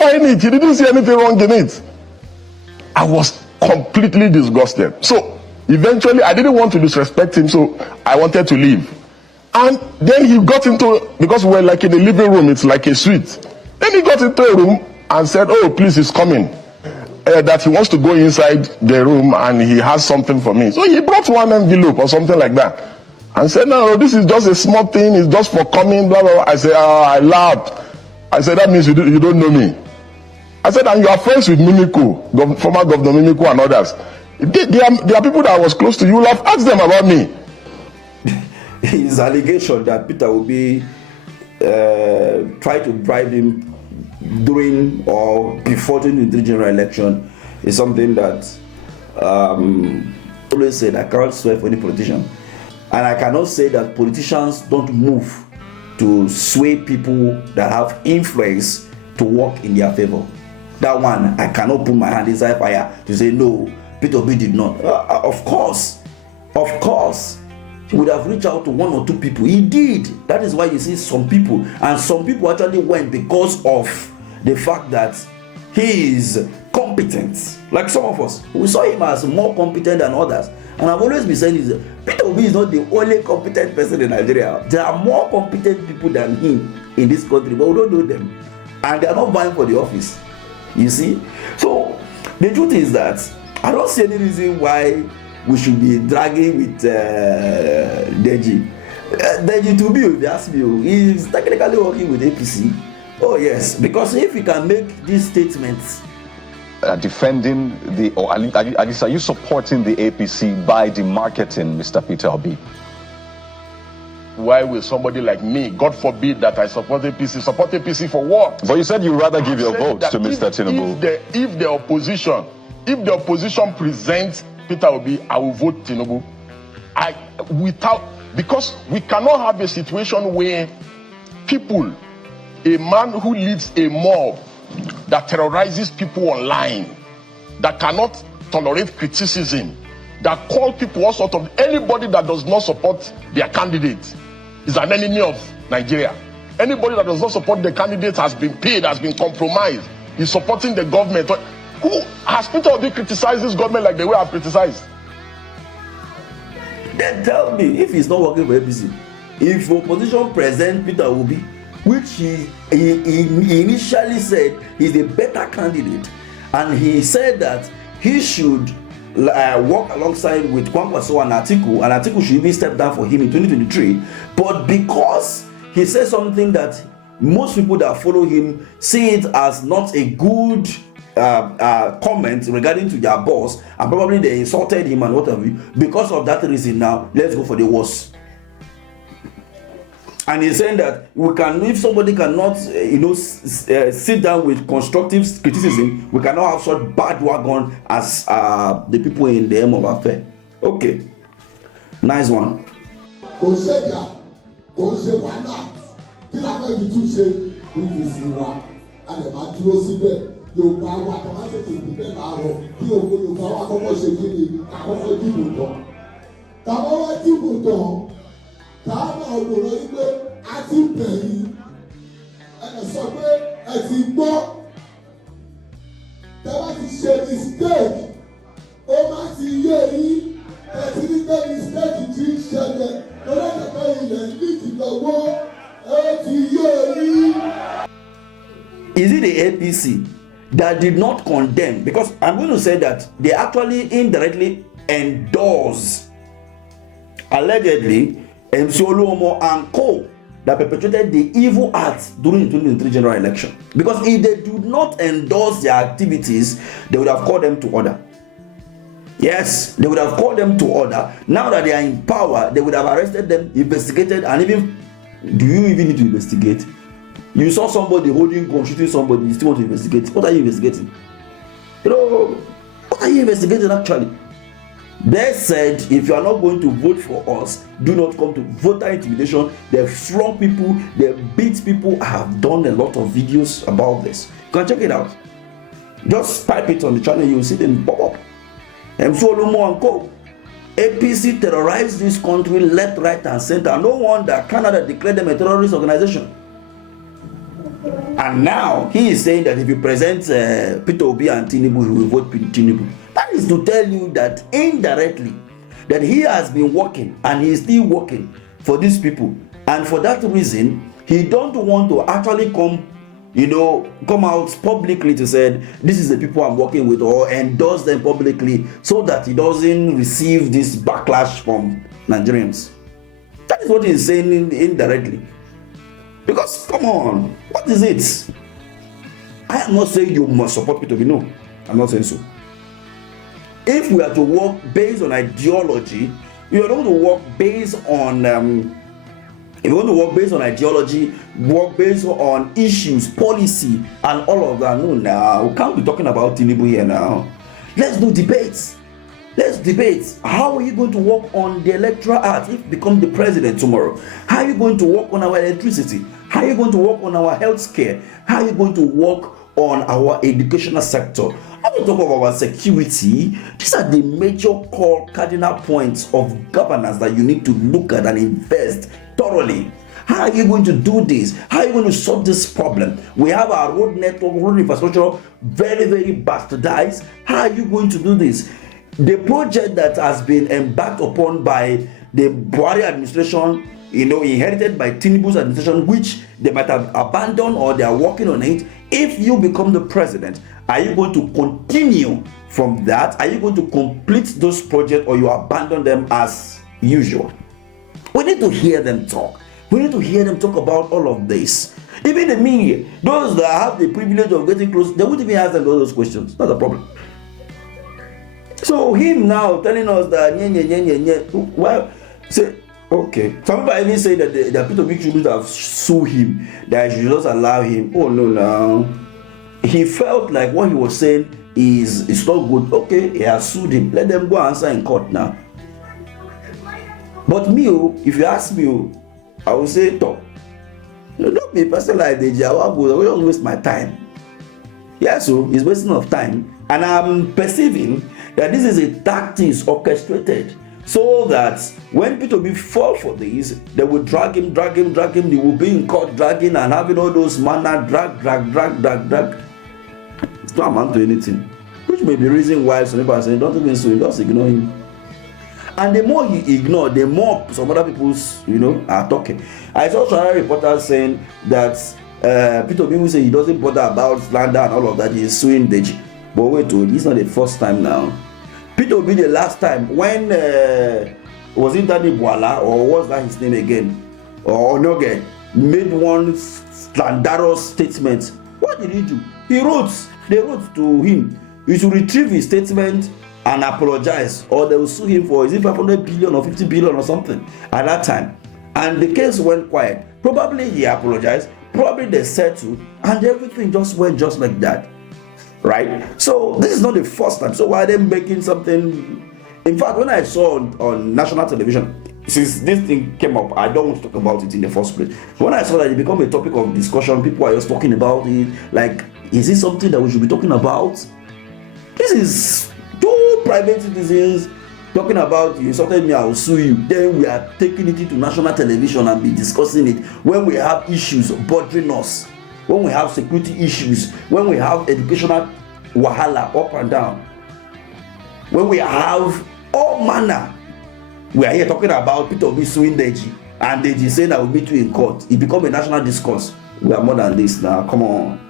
justifying it. He didn't see anything wrong in it. I was completely disgusted. So eventually, I didn't want to disrespect him, so I wanted to leave. And then he got into, because we're like in the living room, it's like a suite. Then he got into a room and said, oh, please, he's coming. That he wants to go inside the room and he has something for me. So he brought one envelope or something like that and said, no, this is just a small thing. It's just for coming, blah, blah, blah. I said, I laughed. I said, that means you don't know me. I said, and you are friends with Mimiko, former Governor Mimiko and others. There are people that was close to you. You have asked them about me. His allegation that Peter Obi tried to bribe him during or before the general election is something that always said I can't swear for any politician, and I cannot say that politicians don't move to sway people that have influence to work in their favor. That one I cannot put my hand inside fire to say no, Peter Obi did not. Of course he would have reached out to one or two people. He did. That is why you see some people, and some people actually went because of the fact that he is competent. Like some of us, we saw him as more competent than others. And I've always been saying this: Peter Obi is not the only competent person in Nigeria. There are more competent people than him in this country, but we don't know them, and they are not vying for the office. You see? So the truth is that I don't see any reason why we should be dragging with Deji. Deji, to me, if you ask me, he's technically working with APC. Oh yes, because if he can make these statements, defending the, or at least are you supporting the APC by demarketing Mr. Peter Obi? Why will somebody like me, God forbid that I support APC, support APC for what? But you said you'd rather give your vote to Mr. Tinubu. If the opposition presents Peter Obi, I will vote Tinubu. Because we cannot have a situation where people, a man who leads a mob that terrorizes people online, that cannot tolerate criticism, that call people all sort of, anybody that does not support their candidate is an enemy of Nigeria. Anybody that does not support the candidate has been paid, has been compromised, is supporting the government. Who has Peter Obi criticized this government like the way I've criticized? Then tell me, if he's not working for APC, if opposition present Peter Obi, which he initially said he's a better candidate, and he said that he should work alongside with Kwankwaso and Atiku should even step down for him in 2023, but because he said something that most people that follow him see it as not a good comment regarding to their boss, and probably they insulted him and whatever. Because of that reason, now let's go for the worst. And he's saying that we can, if somebody cannot, sit down with constructive criticism, we cannot have such bad wagon as the people in the M of affair. Okay, nice one. Yorùbá wa kò má tètè dìbẹ́ láàárọ̀ kí owó Yorùbá wa kọ́kọ́ ṣe kí ni àkọ́kọ́ dìbò tán. Tàbá wá dìbò tán, tàbá òwòrán yìí pé a ti bẹ̀yìn. Ẹnì sọ pé ẹ ti gbọ́. Tàbá ti ṣe mistake, ó má ti yé yín. Ẹ ti ní pé mistake ti ń ṣẹlẹ̀ lọ́dọ̀dọ̀ ilẹ̀ nídìí lọ́wọ́. Ẹ ti yé yín. Is it the APC that did not condemn? Because I'm going to say that they actually indirectly endorse, allegedly, MC Oluomo and co that perpetrated the evil acts during the 2023 general election. Because if they do not endorse their activities, they would have called them to order. Yes, they would have called them to order. Now that they are in power, they would have arrested them, investigated, and even, do you even need to investigate? You saw somebody holding gun, shooting somebody, you still want to investigate. What are you investigating? What are you investigating actually? They said, if you are not going to vote for us, do not come to voter intimidation. They flog people, they beat people. I have done a lot of videos about this. You can check it out. Just type it on the channel, you will see them pop up. And Oluomo and co. APC terrorized this country left, right, and center. No wonder Canada declared them a terrorist organization. And now he is saying that if you present Peter Obi and Tinubu, he will vote Tinubu. That is to tell you that indirectly, that he has been working and he is still working for these people. And for that reason, he don't want to actually come out publicly to say, this is the people I'm working with, or endorse them publicly, so that he doesn't receive this backlash from Nigerians. That is what he's saying indirectly. Because, come on, what is it? I am not saying you must support Peter Obi. No, I'm not saying so. If we are to work based on ideology, you are going to work based on if you want to work based on ideology, work based on issues, policy, and all of that. No, now we can't be talking about Tinubu here now. Let's do debates. Let's debate. How are you going to work on the electoral act if you become the president tomorrow? How are you going to work on our electricity? How are you going to work on our health care? How are you going to work on our educational sector? How we talk about our security? These are the major core cardinal points of governance that you need to look at and invest thoroughly. How are you going to do this? How are you going to solve this problem? We have our road network, road infrastructure very, very bastardized. How are you going to do this? The project that has been embarked upon by the Buhari administration, inherited by Tinubu's administration, which they might have abandoned or they are working on it. If you become the president, are you going to continue from that? Are you going to complete those projects, or you abandon them as usual? We need to hear them talk. We need to hear them talk about all of this. Even the media, those that have the privilege of getting close, they wouldn't even ask them all those questions. Not a problem. So him now telling us that well, say, okay. Some people even say that Peter Obi shouldn't have sued him, that he should just allow him. Oh no. He felt like what he was saying is not good. Okay, he has sued him. Let them go answer in court now. But me, if you ask me, I will say, don't be a person like Deji. I will just waste my time. Yeah, so he's wasting of time. And I'm perceiving that this is a tactics orchestrated so that when Peter Obi fall for this, they will drag him. They will be in court dragging and having all those manner drag. It's not amount to anything. Which may be the reason why some people are saying, don't even sue him, just ignore him. And the more he ignore, the more some other people, are talking. I saw some reporters saying that Peter Obi will say he doesn't bother about slander and all of that. He's suing Deji. But wait, it's not the first time now. Peter Obi the last time when was it Danny Bwala, or was that his name again? Or Onoge made one slanderous statement. What did he do? They wrote to him. He should retrieve his statement and apologize, or they will sue him for, is it 500 billion or 50 billion or something at that time. And the case went quiet. Probably he apologized, probably they settled, and everything just went just like that. Right? So this is not the first time. So why are they making something? In fact, when I saw on national television, since this thing came up, I don't want to talk about it in the first place. When I saw that it became a topic of discussion, people are just talking about it. Like, is this something that we should be talking about? This is two private citizens talking about, you insulted me, I will sue you. Then we are taking it into national television and be discussing it when we have issues bothering us, when we have security issues, when we have educational wahala up and down, when we have all manner. We are here talking about Peter Obi suing Deji, and Deji saying I will meet you in court. It become a national discourse. We are more than this now. Come on.